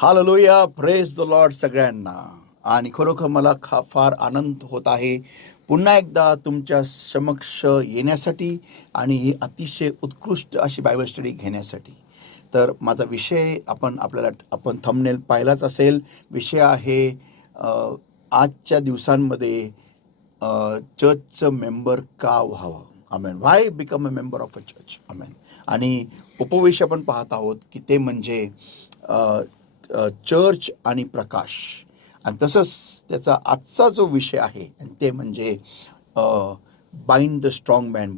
Hallelujah, praise the Lord सगळ्यांना. आणि खरोखर मला फार आनंद होत आहे पुन्हा एकदा तुमच्या समक्ष येण्यासाठी आणि ही अतिशय उत्कृष्ट अशी बायबल स्टडी घेण्यासाठी. तर माझा विषय आपण थंबनेल पाहिलाच असेल. विषय आहे आजच्या दिवसांमध्ये चर्चचं मेंबर का व्हावं. Amen. Why become a member of a church. Amen. आणि उपविषय आपण पाहत आहोत की ते म्हणजे चर्च आणि प्रकाश. आणि तसंच त्याचा आजचा जो विषय आहे ते म्हणजे बाइंड द स्ट्रॉंग मॅन,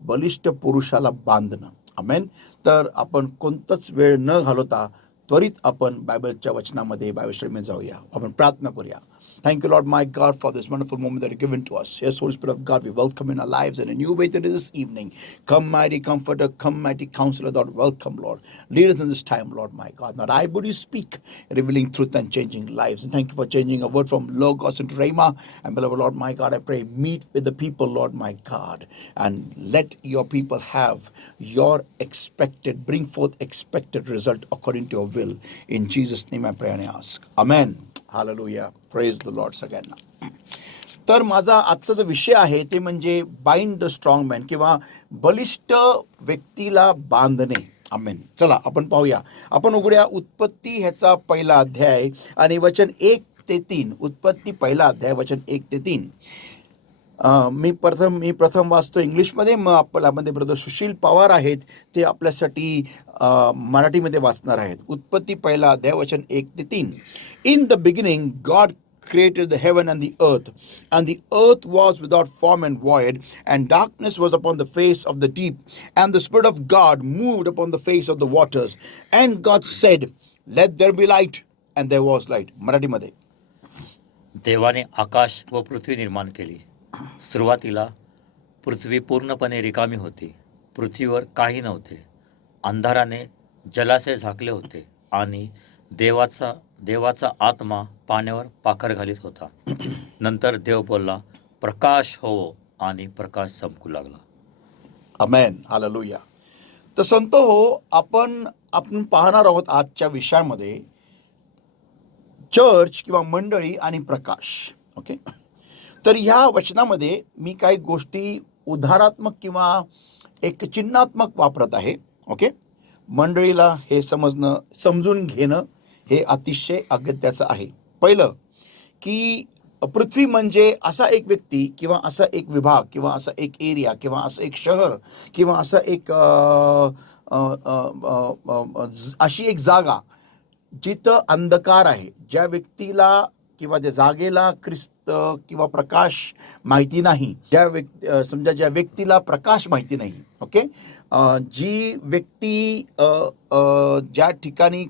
बलिष्ठ पुरुषाला बांधणं. आमेन. तर आपण कोणताच वेळ न घालवता त्वरित आपण बायबलच्या वचनामध्ये बायबल स्टडीमध्ये जाऊया. आपण प्रार्थना करूया. Thank you, Lord, my God, for this wonderful moment that you've given to us. Yes, Holy Spirit of God, we welcome in our lives in a new way today this evening. Come, mighty comforter, come, mighty counselor, Lord, welcome, Lord. Lead us in this time, Lord, my God. Not I, but you speak, revealing truth and changing lives. And thank you for changing a word from Logos into Rhema. And beloved Lord, my God, I pray, meet with the people, Lord, my God, and let your people have bring forth expected result according to your will. In Jesus' name I pray and I ask. Amen. Hallelujah, praise the Lord सगळ्यांना. तर माझा आजचा जो विषय आहे ते म्हणजे bind the strong man किंवा बलिष्ठ व्यक्तीला बांधणे. आमेन. चला आपण पाहूया. आपण उघड्या उत्पत्ती ह्याचा पहिला अध्याय आणि वचन 1 ते 3. उत्पत्ती पहिला अध्याय वचन 1 ते 3. मी प्रथम वाचतो इंग्लिशमध्ये. मग आपल्यामध्ये ब्रदर सुशील पवार आहेत, ते आपल्यासाठी मराठीमध्ये वाचणार आहेत. उत्पत्ती पहिला अध्याय वचन 1 ते 3. In the beginning God created the heaven and the earth, and the earth was without form and void, and darkness was upon the face of the deep, and the Spirit of God moved upon the face of the waters. And God said, let there be light, and there was light. मराठीमध्ये. देवाने आकाश व पृथ्वी निर्माण केली. सुरुवातीला पृथ्वी पूर्णपणे रिकामी होती. पृथ्वीवर काही नव्हते. अंधाराने जलाशय झाकले होते आणि देवाचा आत्मा पाण्यावर पाखर घालीत होता. नंतर देव बोलला, प्रकाश होवो, आणि प्रकाश चमकू लागला. अमेन. हालेलुया. तर संत हो, आपण पाहणार आहोत आजच्या विषयामध्ये चर्च किंवा मंडळी आणि प्रकाश. ओके. तर ह्या वचनामध्ये मी काही गोष्टी उदाहरणात्मक किंवा एक चिन्हात्मक वापरत आहे. ओके. मंडळीला हे समजून घेणं हे अतिशय अगत्याचं आहे. पहिलं की पृथ्वी म्हणजे असा एक व्यक्ती किंवा असा एक विभाग किंवा असा एक एरिया किंवा असं एक शहर किंवा असं एक अशी एक जागा जिथं अंधकार आहे. ज्या व्यक्तीला किंवा ज्या जागेला ख्रिस्त किंवा प्रकाश माहिती नाही, ज्या व्यक्तीला प्रकाश माहिती नाही. ओके. जी व्यक्ती ज्या ठिकाणी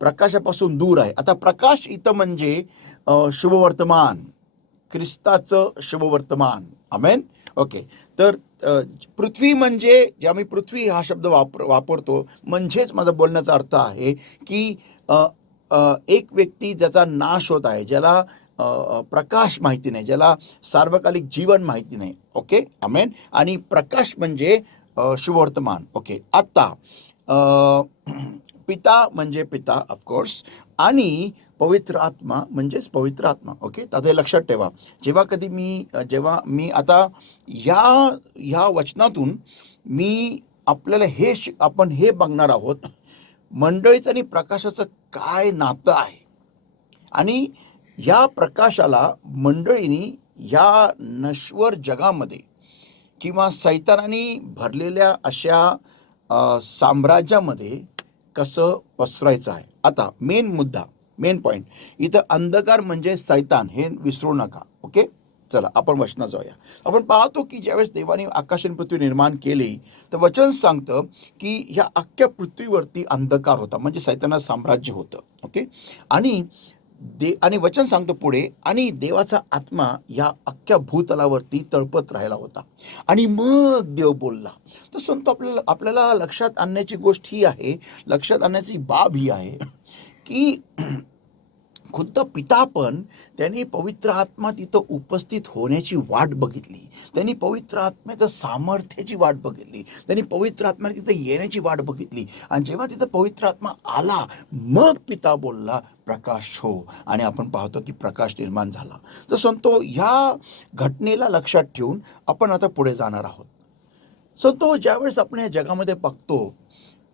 प्रकाशापासून दूर आहे. आता प्रकाश इथं म्हणजे शुभवर्तमान, ख्रिस्ताचं शुभवर्तमान. आमेन. ओके. तर पृथ्वी म्हणजे जेव्हा मी पृथ्वी हा शब्द वापरतो म्हणजेच माझा बोलण्याचा अर्थ आहे की एक व्यक्ती ज्याचा नाश होत आहे, ज्याला प्रकाश माहिती नाही, ज्याला सार्वकालिक जीवन माहिती नाही. ओके. आमेन. आणि प्रकाश म्हणजे शुभवर्तमान. ओके. आता पिता म्हणजे पिता ऑफकोर्स, आणि पवित्र आत्मा म्हणजेच पवित्र आत्मा. ओके. तर हे लक्षात ठेवा. जेव्हा मी आता ह्या वचनातून आपल्याला आपण हे बघणार आहोत, मंडळीचं आणि प्रकाशाचं काय नातं आहे, आणि या प्रकाशाला मंडळींनी या नश्वर जगामध्ये किंवा सैतानाने भरलेल्या अशा साम्राज्यामध्ये कसं पसरायचं आहे. आता मेन पॉईंट इथं अंधकार म्हणजे सैतान, हे विसरू नका. ओके. चला आपण वचनात जाऊया. आपण पाहतो की ज्यावेळेस देवाने आकाश आणि पृथ्वी निर्माण केली तर वचन सांगतं की ह्या अख्ख्या पृथ्वीवरती अंधकार होता, म्हणजे सैतानाचं साम्राज्य होतं. ओके. आणि वचन सांगतो पुढे, आणि देवाचा आत्मा या अख्ख्या भूतलावरती तळपत राहिला होता. आणि मग देव बोलला. तर संत आपल्याला लक्षात आणण्याची गोष्ट ही आहे, लक्षात आणण्याची बाब ही आहे की खुद्द पिता पण त्यांनी पवित्र आत्मा तिथं उपस्थित होण्याची वाट बघितली. त्यांनी पवित्र आत्म्याचं सामर्थ्याची वाट बघितली. त्यांनी पवित्र आत्मा तिथं येण्याची वाट बघितली. आणि जेव्हा तिथं पवित्र आत्मा आला, मग पिता बोलला, प्रकाश हो. आणि आपण पाहतो की प्रकाश निर्माण झाला. तर संतो, ह्या घटनेला लक्षात ठेवून आपण आता पुढे जाणार आहोत. संतो, ज्यावेळेस आपण या जगामध्ये बघतो,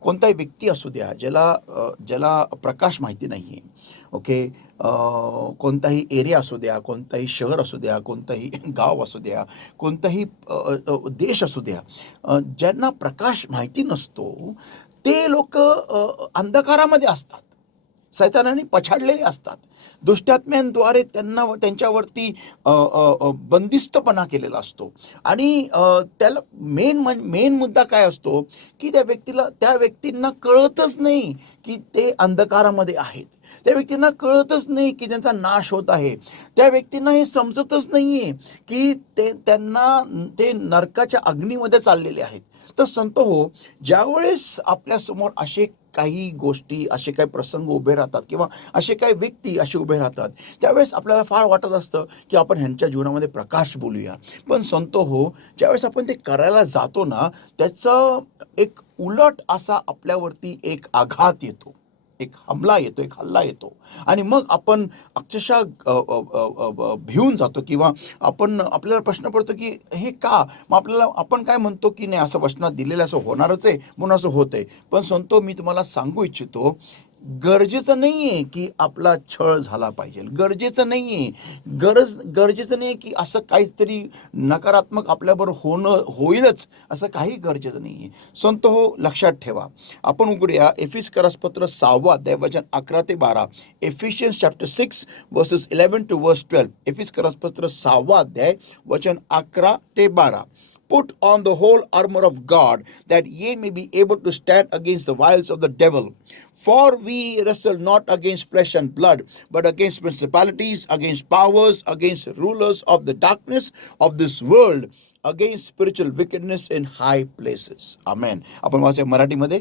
कोणताही व्यक्ती असू द्या, ज्याला प्रकाश माहिती नाही आहे, ओके, कोणताही एरिया असू द्या, कोणताही शहर असू द्या, कोणताही गाव असू द्या, कोणताही देश असू द्या, ज्यांना प्रकाश माहिती नसतो, ते लोक अंधकारामध्ये असतात, सैतानाने पछाडलेले असतात. दुष्टात्म्यांद्वारे त्यांच्यावरती बंदिस्तपणा केलेला असतो. आणि त्याला मेन मुद्दा काय असतो की त्या व्यक्तींना कळतच नाही की ते अंधकारामध्ये आहेत. त्या व्यक्तींना कळतच नाही की त्यांचा नाश होत आहे. त्या व्यक्तींना हे समजतच नाहीये की त्यांना ते नरकाच्या अग्नीमध्ये चाललेले आहेत. तर संत हो, ज्यावेळेस आपल्यासमोर असे काही गोष्टी, असे काही प्रसंग उभे राहतात किंवा असे काही व्यक्ती असे उभे राहतात, त्यावेळेस आपल्याला फार वाटत असतं की आपण ह्यांच्या जीवनामध्ये प्रकाश बोलूया. पण संत हो, ज्यावेळेस आपण ते करायला जातो ना, त्याचं एक उलट असा आपल्यावरती एक आघात येतो, एक हमला येतो, एक हल्ला येतो. आणि मग आपण अक्षरशः भिवून जातो किंवा आपल्याला प्रश्न पडतो की हे का. मग आपण काय म्हणतो की नाही, असं वचनात दिलेलं असं होणारच आहे म्हणून असं होतंय. पण संतो, मी तुम्हाला सांगू इच्छितो, गरजेचं नाही आहे की आपला छळ झाला पाहिजे. गरजेचं नाही आहे, गरजेचं नाही आहे की असं काहीतरी नकारात्मक आपल्याबरोबर होईलच, असं काही गरजेचं नाही आहे. संत हो, लक्षात ठेवा. आपण उघडूया एफिसकरास पत्र 6 अध्याय वचन 11 ते 12. एफिशियन्स चॅप्टर 6 वर्सेस 11 to verse 12. एफिसकरास पत्र 6 अध्याय वचन 11 ते 12. Put on the whole armor of God, that ye may be able to stand against the wiles of the devil. For we wrestle not against flesh and blood, but against principalities, against powers, against rulers of the darkness of this world, against spiritual wickedness in high places. Amen. आपण वाचूया मराठीमध्ये.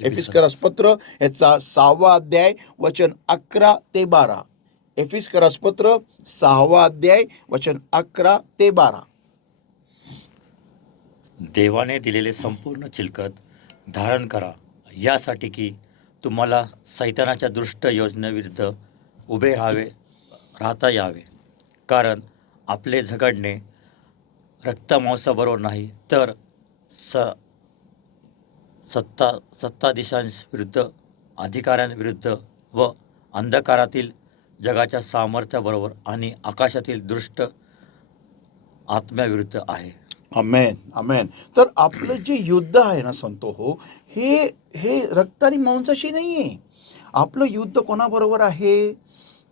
एफिसकरास पत्र याचा 6 अध्याय वचन 11 ते 12. एफिसकरास पत्र 6 अध्याय वचन 11 ते 12. देवाने दिलेले संपूर्ण चिलकत धारण करा, यासाठी की तुम्हाला सैतानाच्या दुष्ट योजनेविरुद्ध उभे राहता यावे. कारण आपले झगडणे रक्तमांसाबरोबर नाही, तर सत्ताधीशांविरुद्ध, अधिकाऱ्यांविरुद्ध व अंधकारातील जगाच्या सामर्थ्याबरोबर आणि आकाशातील दुष्ट आत्म्याविरुद्ध आहे. Amen, amen. तर आपलं जे युद्ध आहे ना संतो हो, हे रक्त आणि मांसाशी नाही आहे. आपलं युद्ध कोणाबरोबर आहे?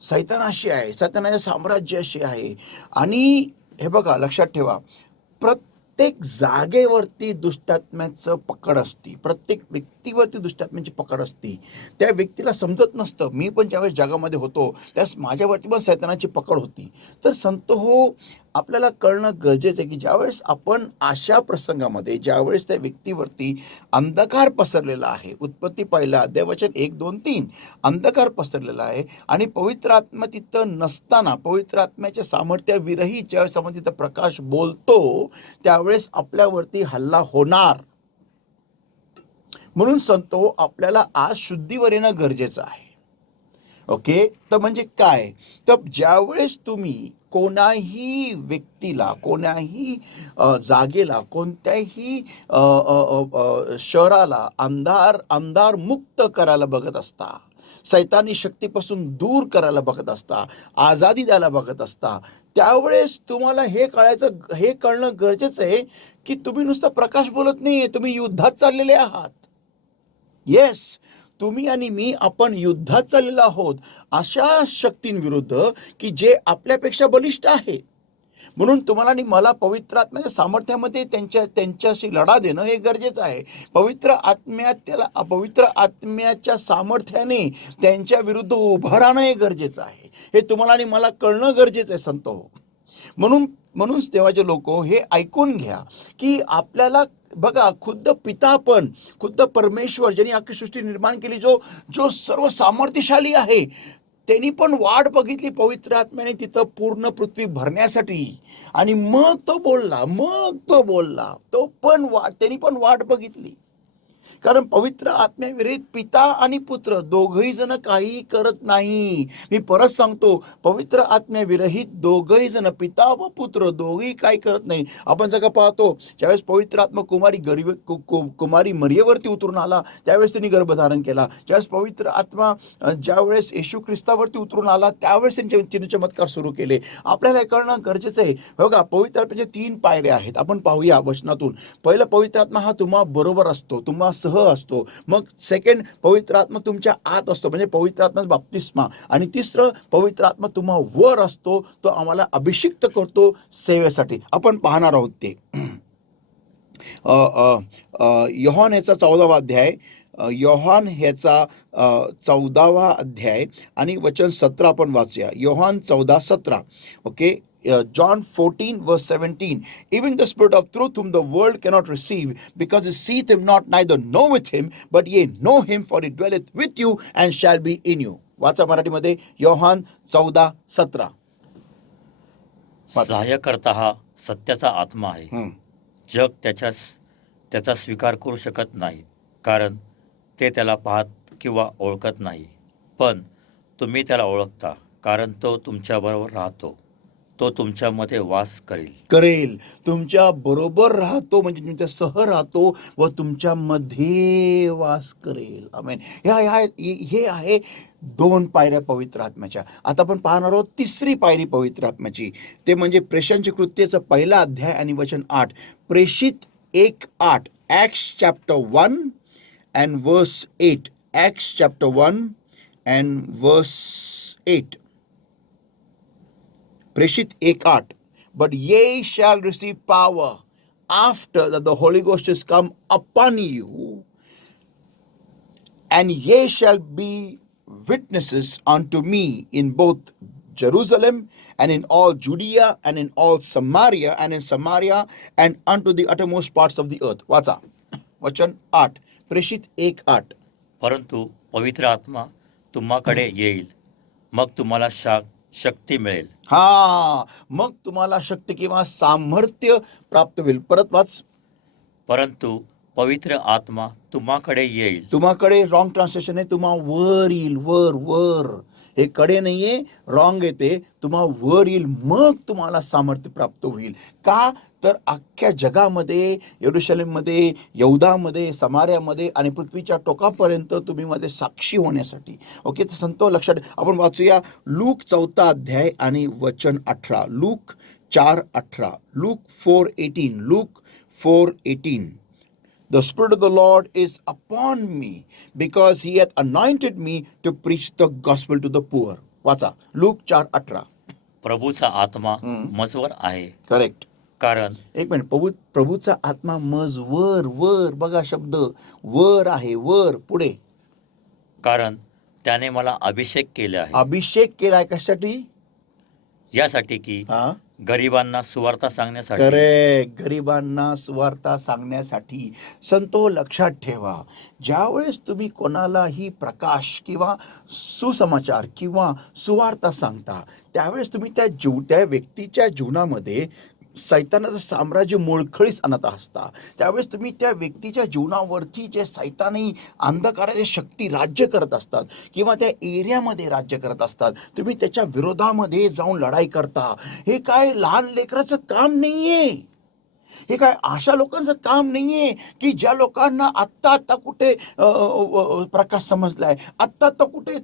सैतानाशी आहे, सैतानाच्या साम्राज्याशी आहे. आणि हे बघा, लक्षात ठेवा, प्रत्येक जागेवरती दुष्टात्म्याचं पकड असते, प्रत्येक व्यक्तीवरती दुष्टात्म्याची पकड असते. त्या व्यक्तीला समजत नसतं. मी पण ज्यावेळेस जगामध्ये होतो त्यावेळेस माझ्यावरती पण सैतानाची पकड होती. तर संत हो, आपल्याला कळणं गरजेचं आहे की ज्यावेळेस आपण अशा प्रसंगामध्ये, ज्यावेळेस त्या व्यक्तीवरती अंधकार पसरलेला आहे, उत्पत्ती पहिला अध्याय वचन 1, 2, 3, अंधकार पसरलेला आहे आणि पवित्र आत्मा तिथं नसताना, पवित्र आत्म्याच्या सामर्थ्याविरहित ज्यावेळेस आपण तिथं प्रकाश बोलतो, त्यावेळेस आपल्यावरती हल्ला होणार. म्हणून संतो, आपल्याला आज शुद्धीवर येणं गरजेचं आहे. ओके, तर म्हणजे काय, तर ज्यावेळेस तुम्ही कोणाही व्यक्तीला, कोणाही जागेला, कोणत्याही शहराला अंधार मुक्त करायला बघत असता, सैतानी शक्तीपासून दूर करायला बघत असता, आझादी द्यायला बघत असता, त्यावेळेस तुम्हाला हे कळणं गरजेचं आहे की तुम्ही नुसतं प्रकाश बोलत नाहीये, तुम्ही युद्धात चाललेले आहात. येस, तुम्ही आणि मी, आपण युद्धात चाललेलो आहोत अशा शक्तींविरुद्ध की जे आपल्यापेक्षा बलिष्ठ आहे. म्हणून तुम्हाला आणि मला पवित्र आत्म्याच्या सामर्थ्यामध्ये त्यांच्याशी लढा देणं हे गरजेचं आहे. पवित्र आत्म्याच्या सामर्थ्याने त्यांच्या विरुद्ध उभं राहणं हे गरजेचं आहे. हे तुम्हाला आणि मला कळणं गरजेचं आहे संत हो. म्हणून देवाचे लोक हे ऐकून घ्या की आपल्याला बघा, खुद्द पिता पण, खुद्द परमेश्वर ज्यांनी अख्खी सृष्टी निर्माण केली, जो सर्व सामर्थ्यशाली आहे, त्यांनी पण वाट बघितली पवित्र आत्म्याने तिथं पूर्ण पृथ्वी भरण्यासाठी. आणि मग तो बोलला. त्यांनी पण वाट बघितली. कारण पवित्र आत्म्याविरहित पिता आणि पुत्र दोघही जण काही करत नाही. मी परत सांगतो, पवित्र आत्म्याविरहित दोघही जण पिता व पुत्र दोघही काही करत नाही. आपण जर का पाहतो, ज्यावेळेस पवित्र आत्मा कुमारी मरियेवरती उतरून आला त्यावेळेस त्यांनी गर्भधारण केला. ज्यावेळेस पवित्र आत्मा ज्यावेळेस येशू ख्रिस्तावरती उतरून आला त्यावेळेस त्यांचे चिन्ह चमत्कार सुरू केले. आपल्याला हे कळणं गरजेचं आहे. बघा, पवित्र आत्म्याच्या 3 पायऱ्या आहेत. आपण पाहूया वचनातून. पहिलं, पवित्र आत्मा हा तुम्हा बरोबर असतो, तुम्हा सह असतो. मग सेकंड, पवित्र आत्मा तुमच्या आत असतो, म्हणजे पवित्र आत्मा बाप्तिस्मा. आणि तिसरं, पवित्र आत्मा तुम्हा वर असतो, तो आम्हाला अभिषिक्त करतो सेवेसाठी. आपण पाहणार आहोत ते योहान ह्याचा 14वा अध्याय, योहान ह्याचा 14वा अध्याय आणि वचन 17 आपण वाचूया. Yohan 14:17. Okay. John 14 verse 17, even the spirit of truth whom the world cannot receive, because it seeth him not, neither knoweth him, but ye know him, for he dwelleth with you and shall be in you. वाचा मराठीमध्ये योहान 14:17. सहाय्यकर्ता हा सत्याचा आत्मा आहे. जग त्याचा स्वीकार करू शकत नाही, कारण ते त्याला पाहत किंवा ओळखत नाही. पण तुम्ही त्याला ओळखता, कारण तो तुमच्याबरोबर राहतो, तो तुमच्यामध्ये वास करेल. तुमच्या बरोबर राहतो म्हणजे तुमच्या सह राहतो व तुमच्यामध्ये वास करेल. आमेन. हे आहे 2 पायऱ्या पवित्र आत्म्याच्या. आता आपण पाहणार आहोत 3री पायरी पवित्र आत्म्याची. ते म्हणजे प्रेषांची कृत्येचा 1 अध्याय आणि वचन 8. प्रेषित 1:8. Acts chapter 1 and verse 8. Acts chapter 1 and verse 8. प्रेषित 1:8. But ye shall receive power after that the Holy Ghost is come upon you, and ye shall be witnesses unto me in both Jerusalem and in all Judea and in all Samaria and unto the uttermost parts of the earth. वाचा वचन 8. प्रेषित 1:8. परंतु पवित्र आत्मा तुम्हाकडे येईल, मग तुम्हाला शक्ती मिळेल. मग तुम्हाला शक्ती किंवा सामर्थ्य प्राप्त होईल. परत वाच. परंतु पवित्र आत्मा तुम्हाकडे येईल. तुम्हाकडे रॉंग ट्रान्सलेशन आहे. तुम्हा वर येईल. वर. हे कडे नाहीये, रॉंग येते. तुम्हा वर येईल, मग तुम्हाला सामर्थ्य प्राप्त होईल. का तर अख्ख्या जगामध्ये, यरुशलेममध्ये, यहुदामध्ये, समार्यामध्ये आणि पृथ्वीच्या टोकापर्यंत तुम्ही मध्ये साक्षी होण्यासाठी. ओके. तर संतो लक्षात आपण वाचूया लूक 4 अध्याय आणि वचन 18. Look 4:18. Look 4:18. Look 4:18. The Spirit of the Lord is upon me, because he hath anointed me to preach the gospel to the poor. वाचा लूक 4:18. प्रभूचा आत्मा मजवर आहे. करेक्ट. कारण एक मिनिट. प्रभूचा आत्मा वर. बघा शब्द वर आहे. वर. पुढे. कारण त्याने मला अभिषेक केला आहे. अभिषेक केलाय कशासाठी? यासाठी की गरिबांना सुवार्ता सांगण्यासाठी. करेक्ट. गरिबांना सुवार्ता सांगण्यासाठी. संतो लक्षात ठेवा, ज्यावेळेस तुम्ही कोणालाही प्रकाश किंवा सुसमाचार किंवा सुवार्ता सांगता त्यावेळेस तुम्ही त्या व्यक्तीच्या जीवनामध्ये सैतानाचं साम्राज्य मोळखळीस आणत असता. त्यावेळेस तुम्ही त्या व्यक्तीच्या जीवनावरती जे सैतानी अंधकाराची शक्ती राज्य करत असतात किंवा त्या एरियामध्ये राज्य करत असतात, तुम्ही त्याच्या विरोधामध्ये जाऊन लढाई करता. हे काय लहान लेकराचं काम नाहीये. हे काय अशा लोकांचं काम नाहीये की ज्या लोकांना आत्ता कुठे प्रकाश समजलाय, आत्ता कुठे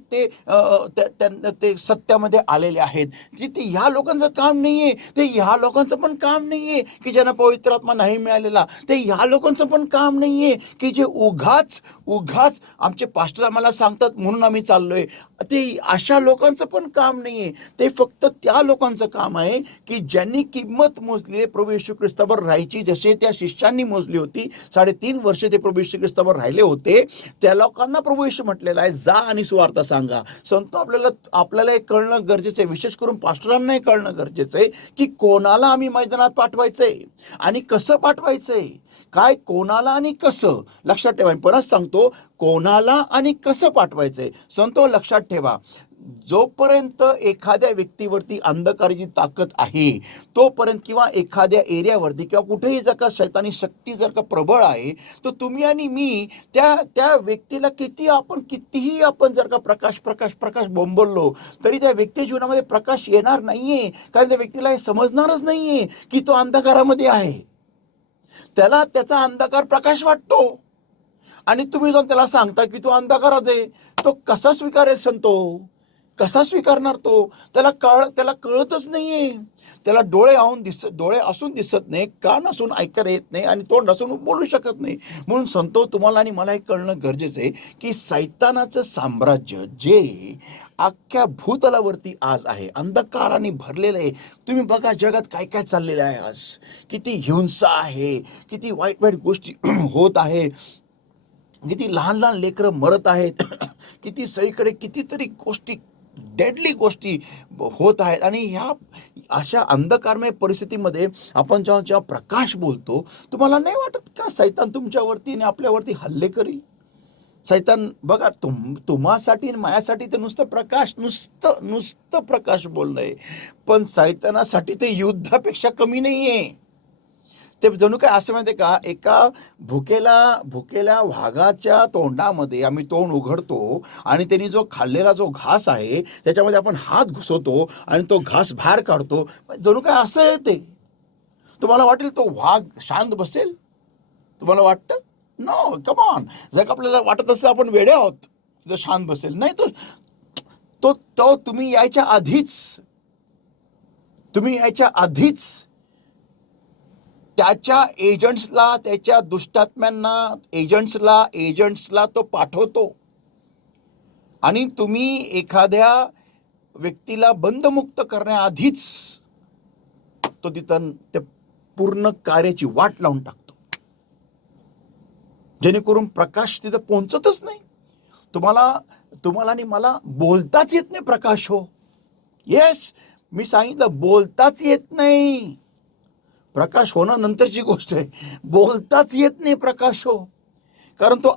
ते सत्यामध्ये आलेले आहेत. ते ह्या लोकांचं काम नाहीये. ते ह्या लोकांचं पण काम नाहीये की ज्यांना पवित्र आत्मा नाही मिळालेला. ते ह्या लोकांचं पण काम नाहीये की जे उघाच आमचे पास्टर आम्हाला सांगतात म्हणून आम्ही चाललोय. ते अशा लोकांचं पण काम नाहीये. ते फक्त त्या लोकांचं काम आहे की ज्यांनी किंमत मोजली प्रभू येशू ख्रिस्तावर राहायची, जसे त्या शिष्यांनी मोजली होती. 3.5 वर्ष ते प्रभू येशू ख्रिस्तावर राहिले होते. त्या लोकांना प्रभू येशू म्हटलेला आहे, जा आणि सुवार्ता सांगा. संतो आपल्याला हे कळणं गरजेचं आहे. विशेष करून पास्टरांना हे कळणं गरजेचं आहे की कोणाला आम्ही मैदानात पाठवायचंय आणि कसं पाठवायचंय. काय, कोणाला आणि कसं. लक्षात ठेवा, मी परत सांगतो, कोणाला आणि कसं पाठवायचंय. संतो लक्षात ठेवा, जोपर्यंत एखाद्या व्यक्तीवरती अंधकाराची ताकद आहे तोपर्यंत, किंवा एखाद्या एरियावरती किंवा कुठेही जर का शैतानी शक्ती जर का प्रबळ आहे, तर तुम्ही आणि मी त्या त्या व्यक्तीला कितीही आपण जर का प्रकाश प्रकाश प्रकाश बोंबललो तरी त्या व्यक्ती जीवनामध्ये प्रकाश येणार नाहीये. कारण त्या व्यक्तीला हे समजणारच नाहीये की तो अंधकारामध्ये आहे. त्याला त्याचा अंधकार प्रकाश वाटतो आणि तुम्ही जाऊन त्याला सांगता की तो अंधकारात आहे, तो कसा स्वीकारेल संतो? कसा स्वीकारणार तो? त्याला कळतच नाहीये. त्याला डोळे असून दिसत नाही, कान असून ऐकायला येत नाही आणि तोंड असून बोलू शकत नाही. म्हणून संतो, तुम्हाला आणि मला हे कळणं गरजेचं आहे की सैतानाचं साम्राज्य जे अख्ख्या भूतलावरती आज आहे, अंधकाराने भरलेलं आहे. तुम्ही बघा जगात काय काय चाललेलं आहे आज. किती हिंसा आहे, किती वाईट वाईट गोष्टी होत आहे, किती लहान लहान लेकरं मरत आहेत, किती सगळीकडे कितीतरी गोष्टी, डेडली गोष्टी होत आहेत. आणि ह्या अशा अंधकारमय परिस्थितीमध्ये आपण जेव्हा जेव्हा प्रकाश बोलतो, तुम्हाला नाही वाटत का सैतान तुमच्यावरती आणि आपल्यावरती हल्ले करील? सैतान बघा, तुम्हासाठी आणि माझ्यासाठी ते नुसतं प्रकाश बोलणंय, पण सैतानासाठी ते युद्धापेक्षा कमी नाहीये. ते जणू काय असं माहिती का, एका भुकेल्या वाघाच्या तोंडामध्ये आम्ही तोंड उघडतो आणि त्यांनी जो खाल्लेला जो घास आहे त्याच्यामध्ये आपण हात घुसवतो आणि तो घास बाहेर काढतो. जणू काय असं आहे ते. तुम्हाला वाटेल तो वाघ शांत बसेल? तुम्हाला वाटतं? No, come on. जर का आपल्याला वाटत असं आपण वेडे आहोत, तो शांत बसेल नाही. तो तो तो तुम्ही यायच्या आधीच त्याच्या एजंट्सला, त्याच्या दुष्टात्म्यांना एजंट्सला तो पाठवतो. आणि तुम्ही एखाद्या व्यक्तीला बंधमुक्त करण्याआधीच तो तिथं ते पूर्ण कार्याची वाट लावून टाकतो, जेणेकरून प्रकाश तिथं पोहोचतच नाही. तुम्हाला आणि मला बोलताच येत नाही प्रकाश हो. येस, मी सांगितलं, बोलताच येत नाही. प्रकाश होणं नंतरची गोष्ट आहे, बोलताच येत नाही प्रकाश हो. कारण तो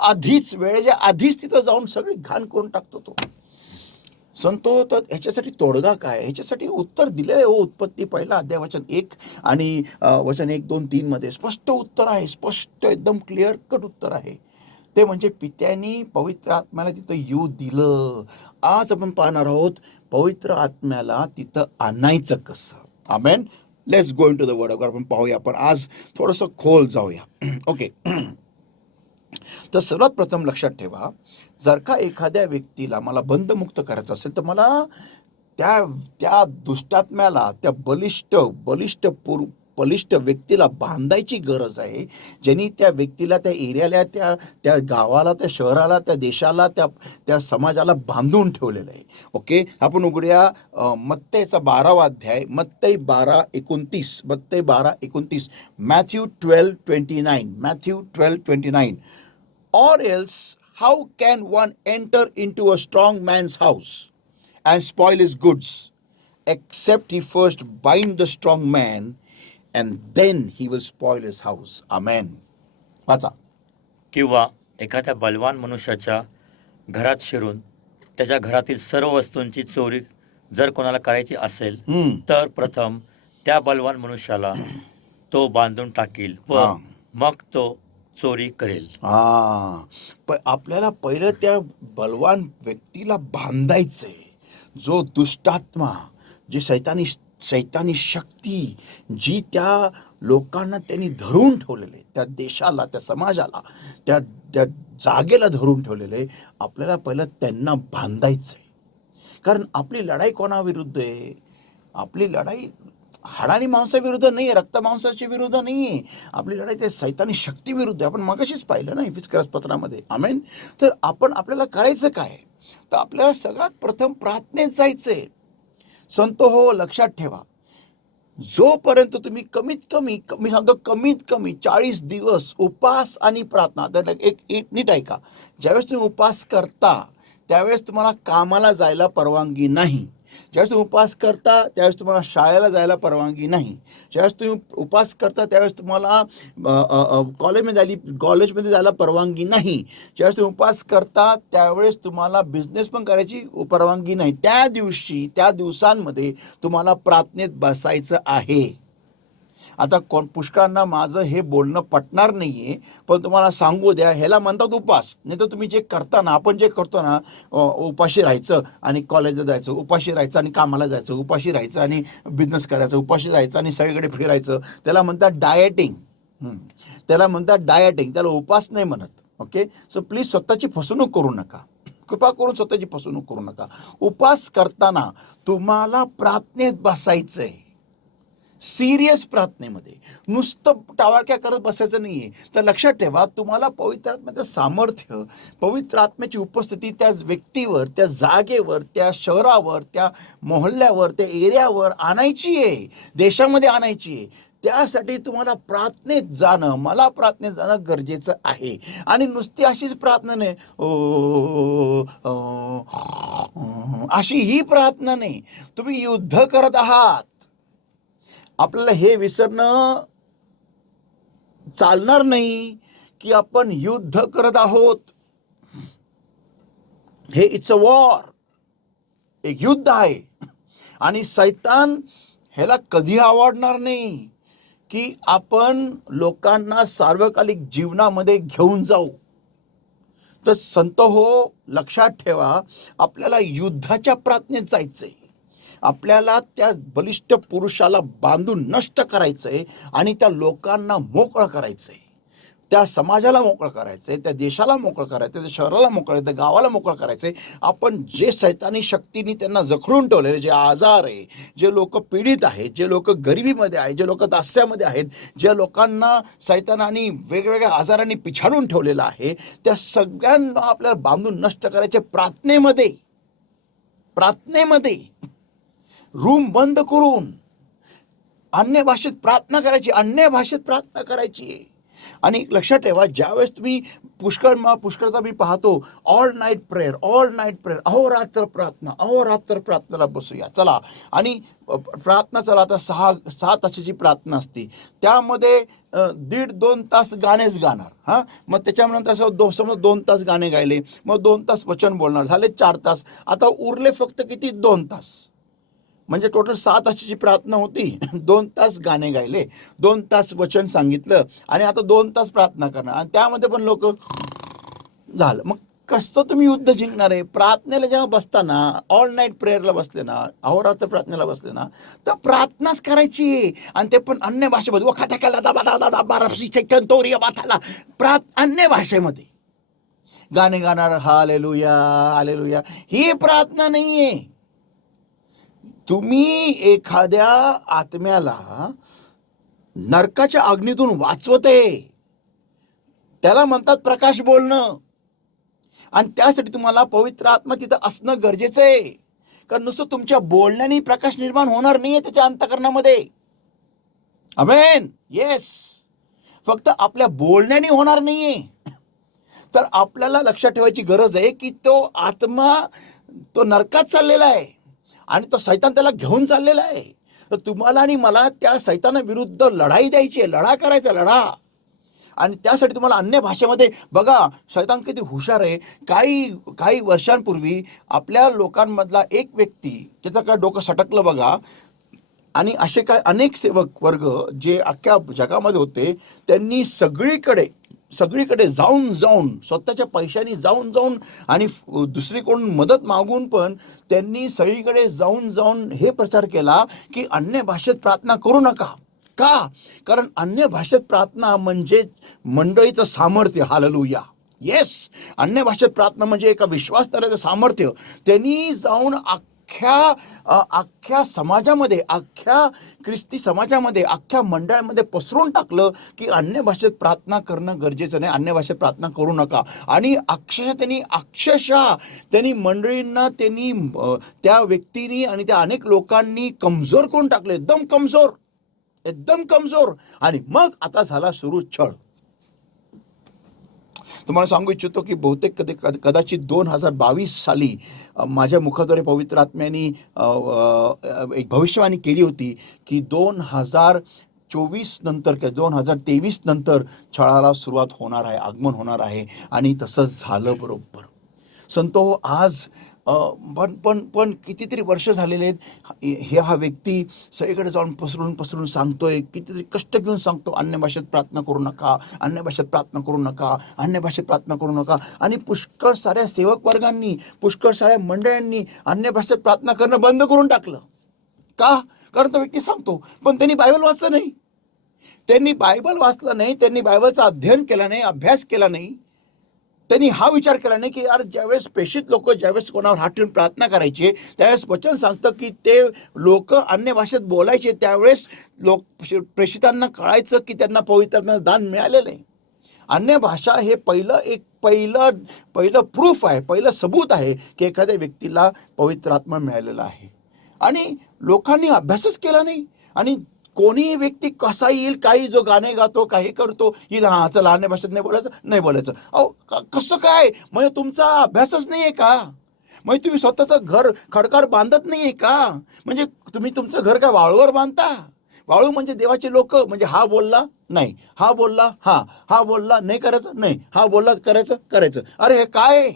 वेळेच्या आधीच तिथं जाऊन सगळी घाण करून टाकतो तो संतो. तर ह्याच्यासाठी तोडगा काय? ह्याच्यासाठी उत्तर दिलेलं आहे हो. उत्पत्ती पहिला अध्याय वचन 1 आणि वचन 1, 2, 3 मध्ये स्पष्ट उत्तर आहे. स्पष्ट एकदम क्लिअर कट उत्तर आहे. ते म्हणजे पित्यानी पवित्र आत्म्याला तिथं येऊ दिलं. आज आपण पाहणार आहोत पवित्र आत्म्याला तिथं आणायचं कसं. Amen. Let's go into the word of God. आपण पाहूया, आपण आज थोडंसं खोल जाऊया. ओके. तर सर्वात प्रथम लक्षात ठेवा, जर का एखाद्या व्यक्तीला मला बंधमुक्त करायचं असेल तर मला त्या दुष्टात्म्याला, त्या बलिष्ठ व्यक्तीला बांधायची गरज आहे, ज्यांनी त्या व्यक्तीला, त्या एरियाला, त्या गावाला, त्या शहराला, त्या देशाला, त्या समाजाला बांधून ठेवलेलं आहे. ओके, आपण उघडूया मत्तईचा 12वा अध्याय, मत्तई 12:29. Matthew 12:29. Or else, how can one enter into a strong man's house and spoil his goods, except he first bind the strong man, and then he will spoil his house. Amen. वाचा. किंवा एखाद्या बलवान मनुष्याच्या घरात शिरून त्याच्या घरातील सर्व वस्तूंची चोरी जर कोणाला करायची असेल तर प्रथम त्या बलवान मनुष्याला तो बांधून टाकील व मग तो चोरी करेल. पण आपल्याला पहिलं त्या बलवान व्यक्तीला बांधायचंय, जो दुष्टात्मा, जी सैतानी शक्ती, जी त्या लोकांना त्यांनी धरून ठेवलेले, त्या देशाला, त्या समाजाला, त्या जागेला धरून ठेवलेले, आपल्याला पहिलं त्यांना बांधायचंय. कारण आपली लढाई कोणाविरुद्ध आहे? आपली लढाई हाडानी मांसाविरुद्ध नाही आहे, रक्तमांसाच्या विरुद्ध नाही आहे. आपली लढाई त्या सैतानी शक्ती विरुद्ध आहे. आपण मगाशीच पाहिलं ना इफिसियन्स पत्रामध्ये. आमेन. तर आपल्याला करायचं काय? तर आपल्याला सगळ्यात प्रथम प्रार्थनेत जायचंय. संत हो, लक्षात ठेवा, जोपर्यंत तुम्ही कमीत कमी 40 दिवस उपास आणि प्रार्थना, तर एक नीट ऐका, ज्यावेळेस तुम्ही उपास करता त्यावेळेस तुम्हाला कामाला जायला परवानगी नाही. ज्यावेळेस तुम्ही उपास करता त्यावेळेस तुम्हाला शाळेला जायला परवानगी नाही. ज्यावेळेस तुम्ही उपास करता त्यावेळेस तुम्हाला कॉलेजमध्ये जायला परवानगी नाही. ज्यावेळेस तुम्ही उपास करता त्यावेळेस तुम्हाला बिझनेस पण करायची परवानगी नाही. त्या दिवशी त्या दिवसांमध्ये तुम्हाला प्रार्थनेत बसायचं आहे. आता पुष्कळांना माझं हे बोलणं पटणार नाहीये, पण तुम्हाला सांगू द्या, ह्याला म्हणतात उपास. नाही तर तुम्ही जे करता ना, आपण जे करतो ना, उपाशी राहायचं आणि कॉलेजला जायचं, उपाशी राहायचं आणि कामाला जायचं, उपाशी राहायचं आणि बिझनेस करायचं, उपाशी राहायचं आणि सगळीकडे फिरायचं, त्याला म्हणतात डायटिंग. त्याला म्हणतात डायटिंग, त्याला उपास नाही म्हणत. ओके, सो प्लीज स्वतःची फसवणूक करू नका. कृपा करून स्वतःची फसवणूक करू नका. उपास करताना तुम्हाला प्रार्थनेत बसायचंय, सिरियस प्रार्थनेमध्ये. नुसतं टावाळक्या करत बसायचं नाहीये. तर लक्षात ठेवा, तुम्हाला पवित्र आत्म्याचं सामर्थ्य, पवित्र आत्म्याची उपस्थिती त्या व्यक्तीवर, त्या जागेवर, त्या शहरावर, त्या मोहल्ल्यावर, त्या एरियावर आणायची आहे, देशामध्ये आणायची आहे. त्यासाठी तुम्हाला प्रार्थनेत जाणं, मला प्रार्थनेत जाणं गरजेचं आहे. आणि नुसती अशीच प्रार्थना नाही, अशी ही प्रार्थना नाही. तुम्ही युद्ध करत आहात. आपल्याला हे विसरणं चालणार नाही की आपण युद्ध करत आहोत. हे इट्स अ वॉर, एक युद्ध आहे. आणि सैतान ह्याला कधी आवडणार नाही की आपण लोकांना सार्वकालिक जीवनामध्ये घेऊन जाऊ. तर संत हो, लक्षात ठेवा, आपल्याला युद्धाच्या प्रार्थनेत जायचंय. आपल्याला त्या बलिष्ठ पुरुषाला बांधून नष्ट करायचंय आणि त्या लोकांना मोकळं करायचंय, त्या समाजाला मोकळं करायचंय, त्या देशाला मोकळं करायचं, त्या शहराला मोकळं, त्या गावाला मोकळं करायचंय. आपण जे सैतानी शक्तीने त्यांना जखडून ठेवलेले, जे आजार आहे, जे लोक पीडित आहेत, जे लोक गरिबीमध्ये आहेत, जे लोक दास्यामध्ये आहेत, ज्या लोकांना सैतानाने वेगवेगळ्या आजारांनी पिछाडून ठेवलेलं आहे, त्या सगळ्यांना आपल्याला बांधून नष्ट करायचे. प्रार्थनेमध्ये रूम बंद करून अन्य भाषेत प्रार्थना करायची, अन्य भाषेत प्रार्थना करायची. आणि लक्षात ठेवा, ज्यावेळेस तुम्ही पुष्कळता मी पाहतो, ऑल नाईट प्रेयर, अहोरात्र प्रार्थनेला बसूया चला. आणि प्रार्थना चला, आता 6 तासाची प्रार्थना असते, त्यामध्ये 1.5-2 तास गाणेच गाणार. हां, मग त्याच्यानंतर समजा 2 तास गाणे गायले, मग 2 तास वचन बोलणार, झाले 4 तास. आता उरले फक्त किती? 2 तास. म्हणजे टोटल 6 तासाची प्रार्थना होती. 2 तास गाणे गायले, 2 तास वचन सांगितलं आणि आता 2 तास प्रार्थना करणार. आणि त्यामध्ये पण लोक झालं. मग कसं तुम्ही युद्ध जिंकणार आहे? प्रार्थनेला जेव्हा बसताना, ऑल नाईट प्रेयरला बसले ना, अहोरात्र प्रार्थनेला बसले ना, तर प्रार्थनाच करायची. आणि ते पण अन्य भाषेमध्ये, अन्य भाषेमध्ये गाणे गाणार. Hallelujah hallelujah. ही प्रार्थना नाहीये. तुम्ही एखाद्या आत्म्याला नरकाच्या अग्नीतून वाचवते, त्याला म्हणतात प्रकाश बोलणं. आणि त्यासाठी तुम्हाला पवित्र आत्मा तिथं असणं गरजेचं आहे. कारण नुसतं तुमच्या बोलण्याने प्रकाश निर्माण होणार नाहीये त्याच्या अंतःकरणामध्ये. आमेन, येस. फक्त आपल्या बोलण्याने होणार नाहीये. तर आपल्याला लक्षात ठेवायची गरज आहे की तो आत्मा, तो नरकात चाललेला आहे आणि तो सैतान त्याला घेऊन चाललेला आहे. तर तुम्हाला आणि मला त्या सैतानाविरुद्ध लढाई द्यायची आहे, लढा करायचा, लढा. आणि त्यासाठी तुम्हाला अन्य भाषेमध्ये, बघा सैतान किती हुशार आहे. काही वर्षांपूर्वी आपल्या लोकांमधला एक व्यक्ती, त्याचं काय डोकं सटकलं बघा. आणि असे काय अनेक सेवक वर्ग जे अख्ख्या जगामध्ये होते, त्यांनी सगळीकडे जाऊन स्वतःच्या पैशांनी जाऊन आणि दुसरीकडून मदत मागून पण त्यांनी सगळीकडे जाऊन हे प्रचार केला की अन्य भाषेत प्रार्थना करू नका. का? कारण अन्य भाषेत प्रार्थना म्हणजे मंडळीचं सामर्थ्य. Hallelujah, yes. अन्य भाषेत प्रार्थना म्हणजे एका विश्वासधाराचं सामर्थ्य. त्यांनी जाऊन अख्ख्या समाजामध्ये, अख्ख्या ख्रिस्ती समाजामध्ये, अख्ख्या मंडळामध्ये पसरून टाकलं की अन्य भाषेत प्रार्थना करणं गरजेचं नाही, अन्य भाषेत प्रार्थना करू नका. आणि अक्षरशः त्यांनी मंडळींना, त्यांनी त्या व्यक्तींनी आणि त्या अनेक लोकांनी कमजोर करून टाकले, एकदम कमजोर. आणि मग आता झाला सुरू छळ. तुम्हाला सांगू इच्छितो की बहुतेक कदाचित 2022 साली माझ्या मुखाद्वारे पवित्र आत्म्याने एक भविष्यवाणी केली होती की 2024 नंतर किंवा 2023 नंतर छळाला सुरुवात होणार आहे, आगमन होणार आहे. आणि तसं झालं बरोबर. संतो आज पण पण पण कितीतरी वर्ष झालेले आहेत. हा व्यक्ती सगळीकडे जाऊन पसरून सांगतोय, कितीतरी कष्ट घेऊन सांगतो, अन्य भाषेत प्रार्थना करू नका, अन्य भाषेत प्रार्थना करू नका, अन्य भाषेत प्रार्थना करू नका. आणि पुष्कळ साऱ्या सेवक वर्गांनी, पुष्कळ साऱ्या मंडळांनी अन्य भाषेत प्रार्थना करणं बंद करून टाकलं. का? कारण तो व्यक्ती सांगतो, पण त्यांनी बायबल वाचलं नाही. त्यांनी बायबल वाचलं नाही, त्यांनी बायबलचा अध्ययन केला नाही, अभ्यास केला नाही. त्यांनी हा विचार केला नाही की यार, ज्यावेळेस प्रेषित लोक ज्यावेळेस कोणावर हात ठेवून प्रार्थना करायचे, त्यावेळेस वचन सांगतं की ते लोक अन्य भाषेत बोलायचे, त्यावेळेस प्रेषितांना कळायचं की त्यांना पवित्र आत्म्याचं दान मिळालेलं आहे. अन्य भाषा हे पहिलं प्रूफ आहे, पहिलं सबूत आहे की एखाद्या व्यक्तीला पवित्र आत्मा मिळालेला आहे. आणि लोकांनी अभ्यासच केला नाही. आणि कोणीही व्यक्ती कसा येईल, काही जो गाणे गातो, काही करतो, येईल, हा चला अन्य भाषेत नाही बोलायचं. अहो कसं काय? म्हणजे तुमचा अभ्यासच नाही आहे का? म्हणजे तुम्ही स्वतःचं घर खडकार बांधत नाही आहे का? म्हणजे तुम्ही तुमचं घर काय वाळूवर बांधता? वाळू म्हणजे देवाचे लोक. म्हणजे हा बोलला नाही, हा बोलला हा बोलला नाही करायचं, नाही हा बोलला करायचं. अरे हे काय?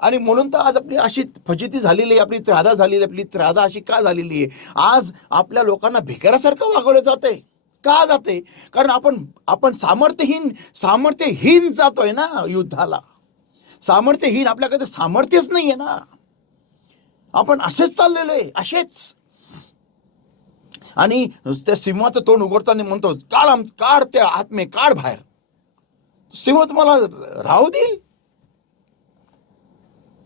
आणि म्हणून तर आज आपली अशी फजिती झालेली आहे, आपली त्रादा अशी का झालेली आहे? आज आपल्या लोकांना भिकाऱ्यासारखं वागवलं जातंय. का जाते? कारण आपण सामर्थ्यहीन जातोय ना युद्धाला. सामर्थ्यहीन, आपल्याकडे सामर्थ्यच नाहीये ना. आपण असेच चाललेलो आहे, असेच. आणि त्या सिंहाचं तोंड उघडताना म्हणतो, काढ त्या आत्मे, काढ बाहेर. सिंह तुम्हाला राहू देईल?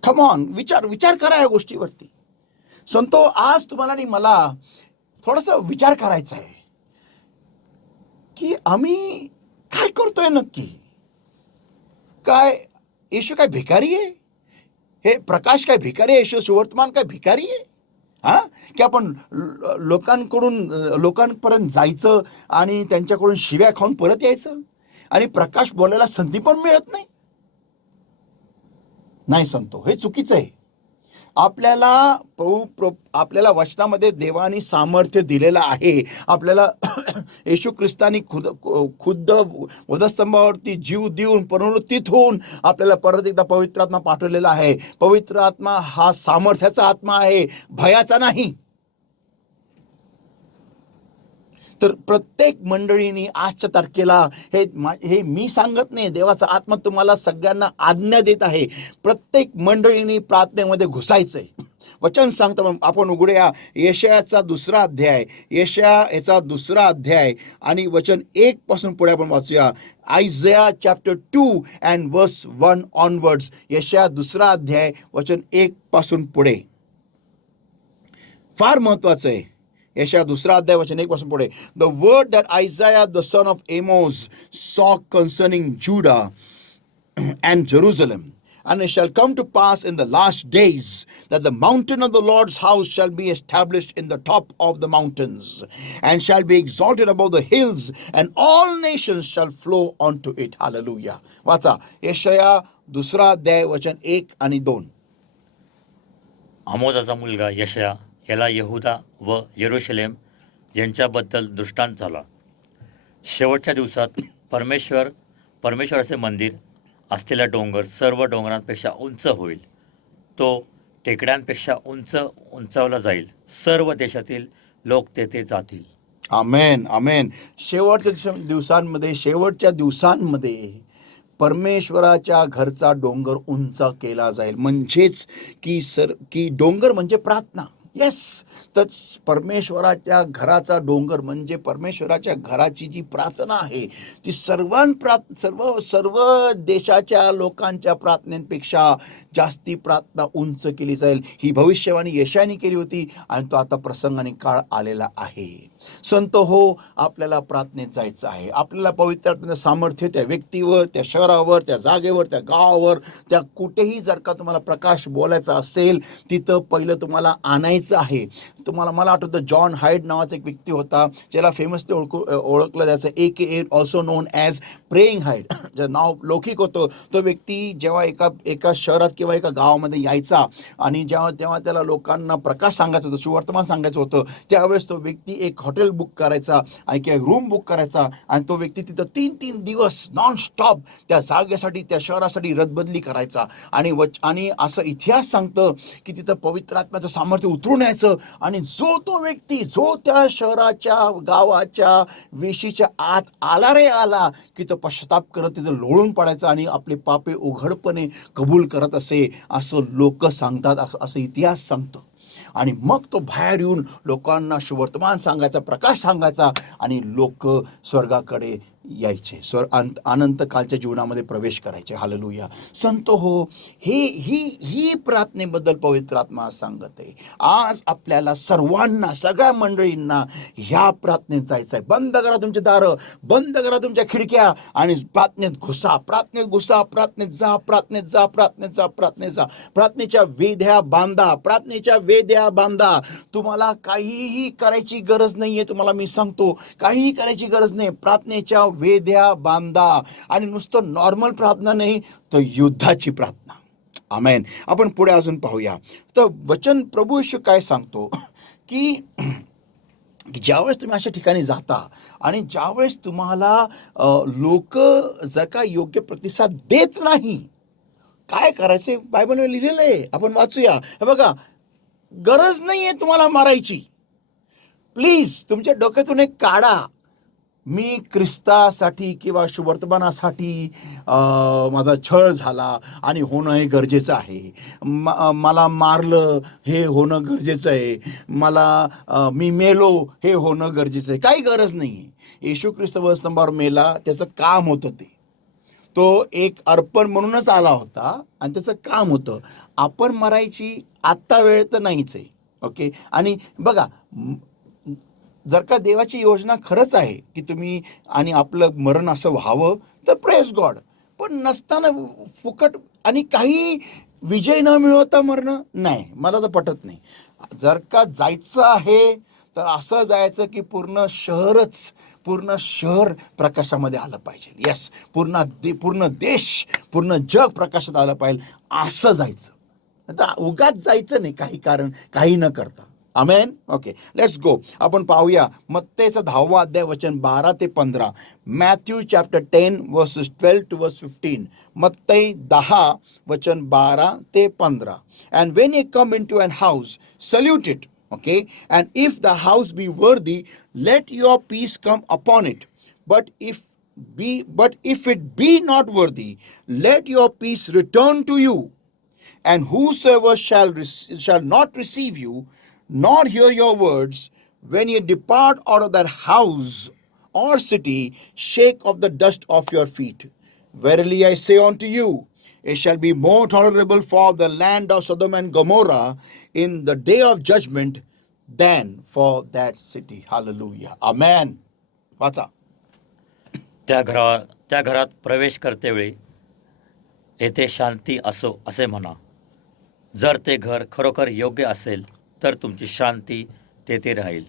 कम ऑन, विचार करा या गोष्टीवरती. संतो, आज तुम्हाला आणि मला थोडासा विचार करायचा आहे की आम्ही काय करतोय नक्की. काय येशू काय भिकारी आहे? हे प्रकाश काय भिकारी आहे? येशू सुवर्तमान काय भिकारी आहे? हा, की आपण लोकांपर्यंत जायचं आणि त्यांच्याकडून शिव्या खाऊन परत यायचं आणि प्रकाश बोलायला संधी पण मिळत नाही? नाही संतो, हे चुकीचं आहे. आपल्याला वचनामध्ये देवानी सामर्थ्य दिलेलं आहे. आपल्याला येशू ख्रिस्तानी खुद्द वधस्तंभावरती जीव देऊन पुनरुत्थित होऊन आपल्याला परत एकदा पवित्र आत्मा पाठवलेला आहे. पवित्र आत्मा हा सामर्थ्याचा आत्मा आहे, भयाचा नाही. तर प्रत्येक मंडळींनी आजच्या तारखेला हे मी सांगत नाही, देवाचा आत्मा तुम्हाला सगळ्यांना आज्ञा देत आहे. प्रत्येक मंडळींनी प्रार्थनेमध्ये घुसायचंय. वचन सांगतं, आपण उघडूया यशायाचा 2रा अध्याय, याचा 2रा अध्याय आणि वचन 1 पासून पुढे आपण वाचूया. आयझाया चॅप्टर 2 अँड वर्स 1 ऑनवर्ड्स. यशाया 2रा अध्याय वचन 1 पासून पुढे. फार महत्वाचं आहे. यशाया 2रा अध्याय वचन 1 पासून पुढे. The word that Isaiah the son of Amoz saw concerning Judah and Jerusalem. And it shall come to pass in the last days that the mountain of the Lord's house shall be established in the top of the mountains, and shall be exalted above the hills, and all nations shall flow unto it. Hallelujah. वाचा यशाया 2रा अध्याय वचन 1 आणि 2. आमोजाचा मुलगा यशया याला यहुदा व यरूशलेम यांच्याबद्दल दृष्टांत झाला. शेवटच्या दिवसात परमेश्वराचे मंदिर असलेला डोंगर सर्व डोंगरांपेक्षा उंच होईल. तो टेकड्यांपेक्षा उंचावला जाईल. सर्व देशातील लोक तेथे जातील. आमेन, आमेन. शेवटच्या दिवसांमध्ये परमेश्वराच्या घरचा डोंगर उंच केला जाईल. म्हणजेच की डोंगर म्हणजे प्रार्थना. येस, तर परमेश्वराच्या घराचा डोंगर म्हणजे परमेश्वराच्या घराची जी प्रार्थना आहे ती सर्व देशाच्या लोकांच्या प्रार्थनेपेक्षा जास्ती प्रार्थना उंच केली जाईल. ही भविष्यवाणी यशायाने केली होती आणि तो आता प्रसंगाने काळ आलेला आहे. संत हो, आपल्याला प्रार्थनेत जायचं आहे. आपल्याला पवित्र आत्म्याचं सामर्थ्य त्या व्यक्तीवर, त्या शहरावर, त्या जागेवर, त्या गावावर, त्या कुठेही जर का तुम्हाला प्रकाश बोलायचा असेल, तिथं पहिलं तुम्हाला आणायचं आहे. तुम्हाला मला आठवतं जॉन हाईड नावाचा एक व्यक्ती होता, ज्याला फेमसली ओळखलं जायचं, AKA also non as praying hide. जे नाव लौकिक होतं. तो व्यक्ती जेव्हा एका शहरात किंवा एका गावामध्ये यायचा आणि तेव्हा त्याला लोकांना प्रकाश सांगायचं होतं, सुवर्तमान सांगायचं होतं, त्यावेळेस तो व्यक्ती एक हॉटेल बुक करायचा आणि किंवा रूम बुक करायचा आणि तो व्यक्ती तिथं 3-3 दिवस नॉन स्टॉप त्या जागेसाठी, त्या शहरासाठी रदबदली करायचा. आणि असं इतिहास सांगतं की तिथं पवित्र आत्म्याचं सामर्थ्य उतरून यायचं आणि तो व्यक्ती जो त्या शहराच्या, गावाच्या वेशीच्या आत आला रे आला की तो पश्चाताप करत तिथं लोळून पडायचा आणि आपले पापे उघडपणे कबूल करत असे, असं लोक सांगतात, असं इतिहास सांगतो. आणि मग तो बाहेर येऊन लोकांना सुवर्तमान सांगायचा, प्रकाश सांगायचा आणि लोक स्वर्गाकडे यायचे, अनंत कालच्या जीवनामध्ये प्रवेश करायचे. हालेलुया. संत हो, ही प्रार्थनेबद्दल पवित्र आत्मा सांगत आहे. आज आपल्याला सर्वांना, सगळ्या मंडळींना ह्या प्रार्थनेत जायचं आहे. बंद करा तुमचे दारं, बंद करा तुमच्या खिडक्या आणि प्रार्थनेत घुसा, प्रार्थनेत घुसा, प्रार्थनेत जा, प्रार्थनेत जा, प्रार्थनेत जा, प्रार्थनेत जा. प्रार्थनेच्या वेद्या बांधा, प्रार्थनेच्या वेद्या बांधा. तुम्हाला काहीही करायची गरज नाहीये. तुम्हाला मी सांगतो, काहीही करायची गरज नाही. प्रार्थनेच्या वेद्या बांधा आणि नुसतं नॉर्मल प्रार्थना नाही, तर युद्धाची प्रार्थना. आमेन. आपण पुढे अजून पाहूया. तर वचन प्रभू येशू काय सांगतो की ज्यावेळेस तुम्ही अशा ठिकाणी जाता आणि ज्यावेळेस तुम्हाला लोक जर का योग्य प्रतिसाद देत नाही, काय करायचे बायबलमध्ये लिहिलेलं आहे, आपण वाचूया. हे बघा, गरज नाहीये तुम्हाला मारायची. प्लीज तुमच्या डोक्यातून एक काढा, मी ख्रिस्तासाठी किंवा सुवर्तमानासाठी माझा छळ झाला आणि होणं हे गरजेचं आहे. मला मारलं हे होणं गरजेचं आहे. मी मेलो हे होणं गरजेचं आहे. काही गरज नाही आहे. येशू ख्रिस्त वधस्तंभावर मेला, त्याचं काम होतं ते. तो एक अर्पण म्हणूनच आला होता आणि त्याचं काम होतं. आपण मरायची आत्ता वेळ तर नाहीच आहे. ओके. आणि बघा, जर का देवाची योजना खरंच आहे की तुम्ही आणि आपलं मरण असं व्हावं, तर प्रेस गॉड. पण नसताना फुकट आणि काही विजय न मिळवता मरणं, नाही, मला तर पटत नाही. जर का जायचं आहे तर असं जायचं की पूर्ण शहर प्रकाशामध्ये आलं पाहिजे. येस, पूर्ण देश, पूर्ण जग प्रकाशात आलं पाहिजे, असं जायचं. आता उगाच जायचं नाही काही न करता. आमेन. Okay, let's go. आपण पाहूया मत्तेचा 10वा अध्याय वचन 12 ते 15. Matthew chapter 10 verses 12 to verse 15. मत्तई 10 वचन 12 ते 15. And when you come into an house, salute it. Okay, and if the house be worthy, let your peace come upon it. But if it be not worthy, let your peace return to you. And whosoever shall not receive you, nor hear your words, when ye depart out of that house or city, shake off the dust off your feet. Verily I say unto you, it shall be more tolerable for the land of Sodom and Gomorrah in the day of judgment than for that city. Hallelujah. Amen. वाचा. त्या घरात प्रवेश करतेवेळी येथे शांती असो असे म्हणा. जर ते घर खरोखर योग्य असेल तर तुमची शांती तेथे राहील.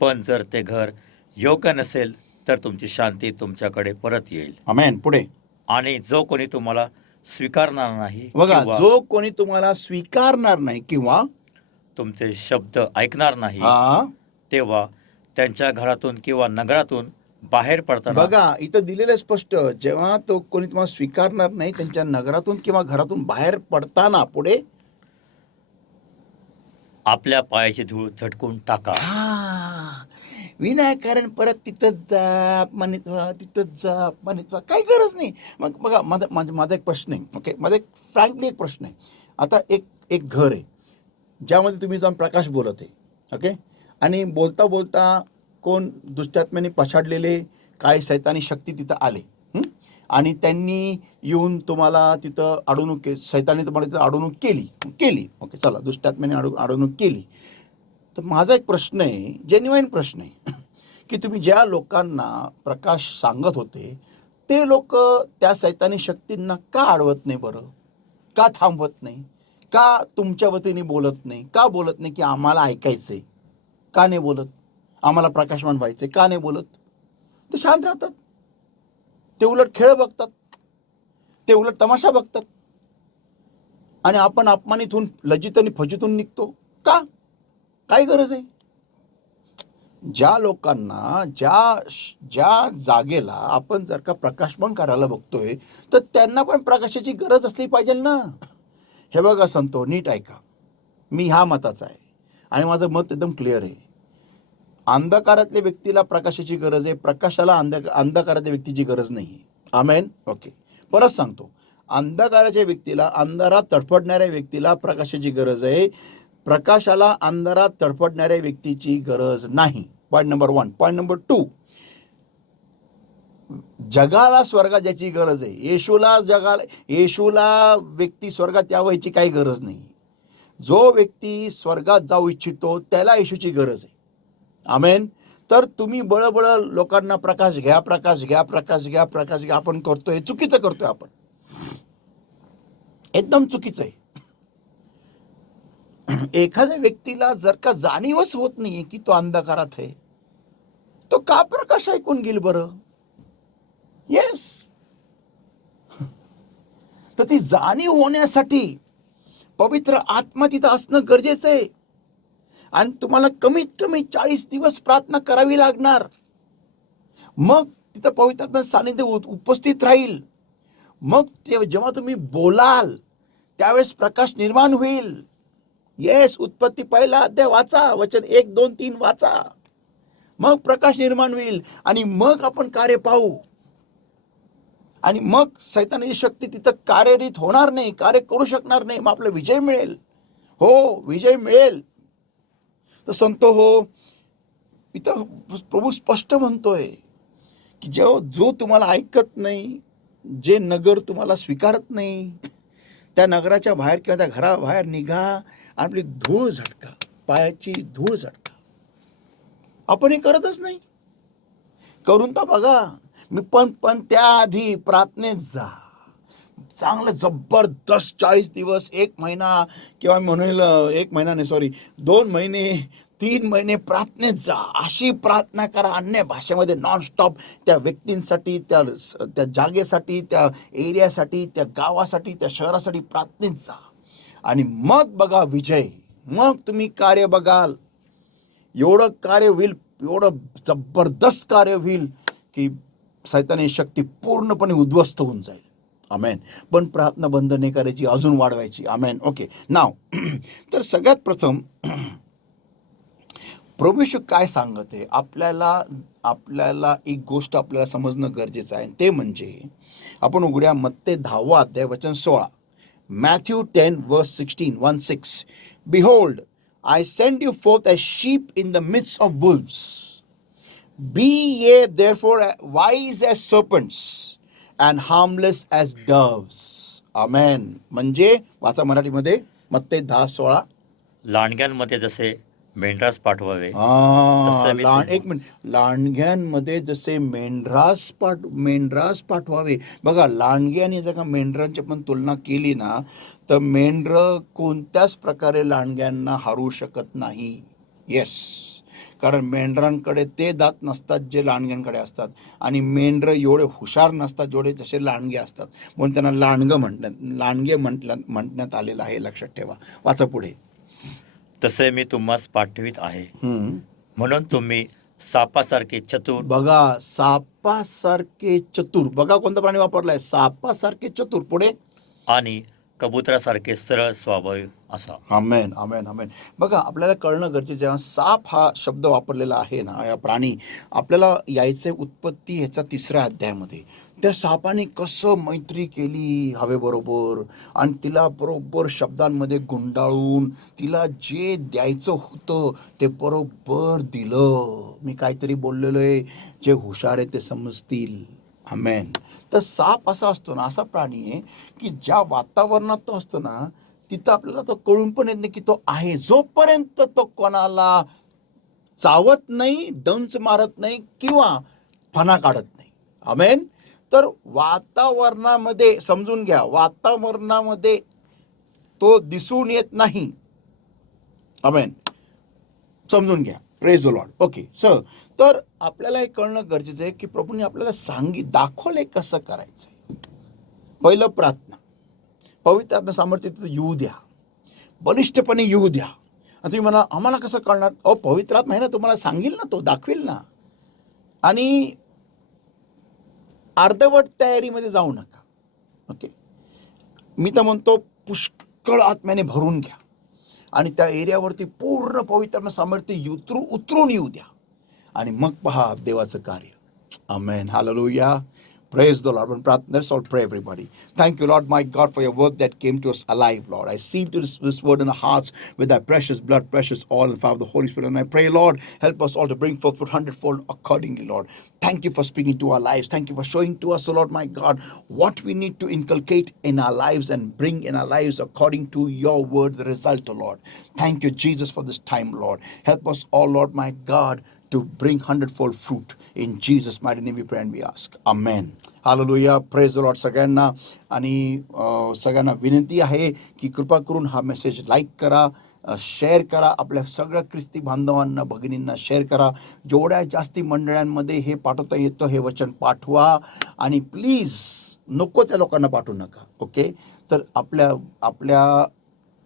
पण जर ते घर योग्य नसेल तर तुमची शांती तुमच्याकडे परत येईल. आमेन. पुढे. आणि जो कोणी तुम्हाला स्वीकारणार नाही, बघा, किंवा जो कोणी तुम्हाला स्वीकारणार नाही किंवा तुमचे शब्द ऐकणार नाही, तेव्हा त्यांच्या घरातून किंवा नगरातून बाहेर पडताना, बघा इथं दिलेलं स्पष्ट, जेव्हा तो कोणी तुम्हाला स्वीकारणार नाही, त्यांच्या नगरातून किंवा घरातून बाहेर पडताना, पुढे, आपल्या पायाची धूळ झटकून टाका. विनाकारण परत तिथंच जा, अपमानित व्हा, तिथंच जा, अपमानित व्हा, काही गरज नाही. मग बघा, माझा एक प्रश्न आहे. ओके, माझा एक फ्रँकली एक प्रश्न आहे. आता एक घर आहे ज्यामध्ये तुम्ही जाऊन प्रकाश बोलत आहे. ओके, आणि बोलता बोलता कोण दुष्टात्म्याने पछाडलेले काही सैतानी शक्ती तिथं आले आणि त्यांनी येऊन तुम्हाला तिथं अडवणूक सैतानी तुम्हाला तिथं अडवणूक केली. ओके, चला, दुष्टात्म्याने अडवणूक केली. तर माझा एक प्रश्न आहे, जेन्युइन प्रश्न आहे, की तुम्ही ज्या लोकांना प्रकाश सांगत होते ते लोक त्या सैतानी शक्तींना का अडवत नाही बरं? का थांबवत नाही? का तुमच्या वतीने बोलत नाही? का बोलत नाही की आम्हाला ऐकायचंय? का नाही बोलत? आम्हाला प्रकाशमान व्हायचंय, का नाही बोलत? ते शांत राहतात, ते उलट खेळ बघतात, ते उलट तमाशा बघतात, आणि आपण अपमानित होऊन लज्जित आणि फजितून निघतो का? काय गरज आहे? ज्या लोकांना ज्या जागेला आपण जर का प्रकाशमान करायला बघतोय, तर त्यांना पण प्रकाशाची गरज असली पाहिजे ना. हे बघा संतो, नीट ऐका, मी ह्या मताचा आहे आणि माझं मत एकदम क्लिअर आहे. अंधकारातल्या व्यक्तीला प्रकाशाची गरज आहे, प्रकाशाला अंधकारातल्या व्यक्तीची गरज नाही. आमेन. ओके, परत सांगतो, अंधकाराच्या व्यक्तीला, अंधारात तडफडणाऱ्या व्यक्तीला प्रकाशाची गरज आहे, प्रकाशाला अंधारात तडफडणाऱ्या व्यक्तीची गरज नाही. Point number 1. पॉईंट नंबर 2, जगाला स्वर्गात ज्याची गरज आहे, येशूला व्यक्ती स्वर्गात यावायची काही गरज नाही. जो व्यक्ती स्वर्गात जाऊ इच्छितो त्याला येशूची गरज आहे. आमेन. तर तुम्ही बळबळ लोकांना प्रकाश घ्या, प्रकाश घ्या, प्रकाश घ्या, प्रकाश घ्या आपण करतोय, चुकीचं करतोय आपण, एकदम चुकीचं आहे. एखाद्या व्यक्तीला जर का जाणीवच होत नाहीये की तो अंधकारात आहे, तो का प्रकाश ऐकून घेईल बरं? येस. तर ती जाणीव होण्यासाठी पवित्र आत्मा तिथं असणं गरजेचं आहे, आणि तुम्हाला कमीत कमी 40 दिवस प्रार्थना करावी लागणार. मग तिथं पवित्र आत्मा सानिध्य उपस्थित राहील. मग जेव्हा तुम्ही बोलाल त्यावेळेस प्रकाश निर्माण होईल. येस, उत्पत्ती 1 अध्याय वाचा, वचन 1, 2, 3 वाचा, मग प्रकाश निर्माण होईल आणि मग आपण कार्य पाहू, आणि मग सैतानाची शक्ती तिथं कार्यरत होणार नाही, कार्य करू शकणार नाही. मग आपला विजय मिळेल. हो, विजय मिळेल. तर संतो हो, इथं प्रभू स्पष्ट म्हणतोय की जो तुम्हाला ऐकत नाही, जे नगर तुम्हाला स्वीकारत नाही, त्या नगराच्या बाहेर किंवा त्या घराबाहेर निघा, आपली धूळ झटका, पायाची धूळ झटका. आपण हे करतच नाही. करून तर बघा. मी पण त्याआधी प्रार्थनेत जा, चांगलं जबरदस्त 40 दिवस, 1 महिना, किंवा म्हणेल 1 महिना नाही, सॉरी 2 महिने, 3 महिने प्रार्थनेत जा. अशी प्रार्थना करा अन्य भाषेमध्ये नॉनस्टॉप, त्या व्यक्तींसाठी, त्या जागेसाठी, त्या एरियासाठी, त्या गावासाठी, त्या शहरासाठी प्रार्थनेत जा, आणि मग बघा विजय. मग तुम्ही कार्य बघाल. एवढं कार्य होईल, एवढं जबरदस्त कार्य होईल की सैतानी शक्ती पूर्णपणे उद्ध्वस्त होऊन जाईल. आमेन. पण प्रार्थना बंद नाही करायची, अजून वाढवायची. आमेन. ओके, नाव तर सगळ्यात प्रथम प्रभू येशू काय सांगत आहे आपल्याला एक गोष्ट आपल्याला समजणं गरजेचं आहे. ते म्हणजे आपण उघड्या मत्ते 10 अध्याय वचन 16, Matthew 10 verse 16, 1-6. Behold, I send you forth as sheep in the midst of wolves. Be ye therefore wise as serpents and harmless as doves. Amen. म्हणजे वाचा मराठीमध्ये, मत्ते 10:16. लांडग्यांमध्ये जसे मेंढरास पाठवावे तसे मी एक मिनिट, लांडग्यांमध्ये जसे मेंढरास पाठवावे. बघा, लांडगे आणि जर का मेंढरांची पण तुलना केली ना, तर मेंढर कोणत्याच प्रकारे लांडग्यांना हरू शकत नाही. येस, कारण मेंढरांकडे ते दात नसतात जे लांडग्यांकडे असतात, आणि मेंढर एवढे हुशार नसतात जेवढे जसे लांडगे असतात, म्हणून त्यांना लांडगे म्हणण्यात आलेलं आहे. लक्षात ठेवा. वाचा पुढे. तसे मी तुम्हास पाठवित आहे, म्हणून तुम्ही सापासारखे चतुर. बघा, सापासारखे चतुर. बघा कोणता प्राणी वापरलाय, सापासारखे चतुर. पुढे, आणि कबुतरासारखे सरळ स्वभाव असा. आमेन, आमेन, आमेन. बघा, आपल्याला कळणं गरजेचं, जेव्हा साप हा शब्द वापरलेला आहे ना, या प्राणी, आपल्याला यायचे उत्पत्ती ह्याचा 3ऱ्या अध्यायामध्ये. त्या सापाने कसं मैत्री केली हवेबरोबर, आणि तिला बरोबर शब्दांमध्ये गुंडाळून तिला जे द्यायचं होतं ते बरोबर दिलं. मी काहीतरी बोललेलो आहे, जे हुशार आहे ते समजतील. आमेन. तर साप असा असतो ना, असा प्राणी आहे की ज्या वातावरणात तो असतो ना, तिथं आपल्याला तो कळून पण येत नाही की तो आहे, जोपर्यंत तो कोणाला चावत नाही, डंच मारत नाही, किंवा फणा काढत नाही. आमेन. तर वातावरणामध्ये, समजून घ्या, वातावरणामध्ये तो दिसून येत नाही. आमेन. समजून घ्या. Praise the Lord. Okay sir, तर आपल्याला हे कळणं गरजेचं आहे की प्रभूंनी आपल्याला दाखवलंय कसं करायचंय. पहिलं प्रार्थना, पवित्र आत्म्याचं सामर्थ्य तिथं येऊ द्या, बलिष्ठपणे येऊ द्या. आणि तुम्ही म्हणा आम्हाला कसं कळणार? पवित्र आत्मा आहे ना, तुम्हाला सांगेल ना, तो दाखवेल ना. आणि अर्धवट तयारीमध्ये जाऊ नका. ओके, मी तर म्हणतो पुष्कळ आत्म्याने भरून घ्या आणि त्या एरियावरती पूर्ण पवित्र सामर्थ्य उतरून येऊ द्या आणि मग पहा देवाचं कार्य. आमेन, hallelujah, praise the Lord. Let's all pray, everybody. Thank you, Lord, my God, for your word that came to us alive, Lord. I seal to this word in our hearts with thy precious blood, precious oil, and Father, the Holy Spirit. And I pray, Lord, help us all to bring forth 100-fold accordingly, Lord. Thank you for speaking to our lives. Thank you for showing to us, Lord, my God, what we need to inculcate in our lives and bring in our lives according to your word, the result, Lord. Thank you, Jesus, for this time, Lord. Help us all, Lord, my God, to bring 100-fold fruit. In Jesus' mighty name we pray and we ask. Amen. Hallelujah. Praise the Lord सगळ्यांना. आणि सगळ्यांना विनंती आहे की कृपा करून हा message like करा, शेअर करा, आपल्या सगळ्या ख्रिस्ती बांधवांना, भगिनींना शेअर करा. जेवढ्या जास्ती मंडळांमध्ये हे पाठवता येतं हे वचन पाठवा. आणि प्लीज नको त्या लोकांना पाठवू नका. ओके, तर आपल्या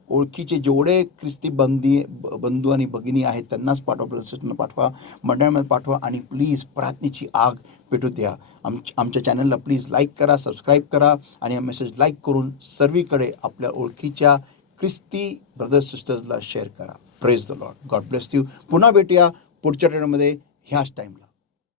ओळखीचे जेवढे ख्रिस्ती बंधू आणि भगिनी आहेत त्यांनाच पाठवा, ब्रदर्सना पाठवा, मंडळामध्ये पाठवा. आणि प्लीज प्रार्थनेची आग पेटू द्या. आमच्या चॅनलला प्लीज लाईक करा, सबस्क्राईब करा आणि हा मेसेज लाईक करून सर्वीकडे आपल्या ओळखीच्या ख्रिस्ती ब्रदर्स सिस्टर्सला शेअर करा. Praise the Lord. God bless you. पुन्हा भेटूया पुढच्या ट्रेनमध्ये ह्याच टाईमला.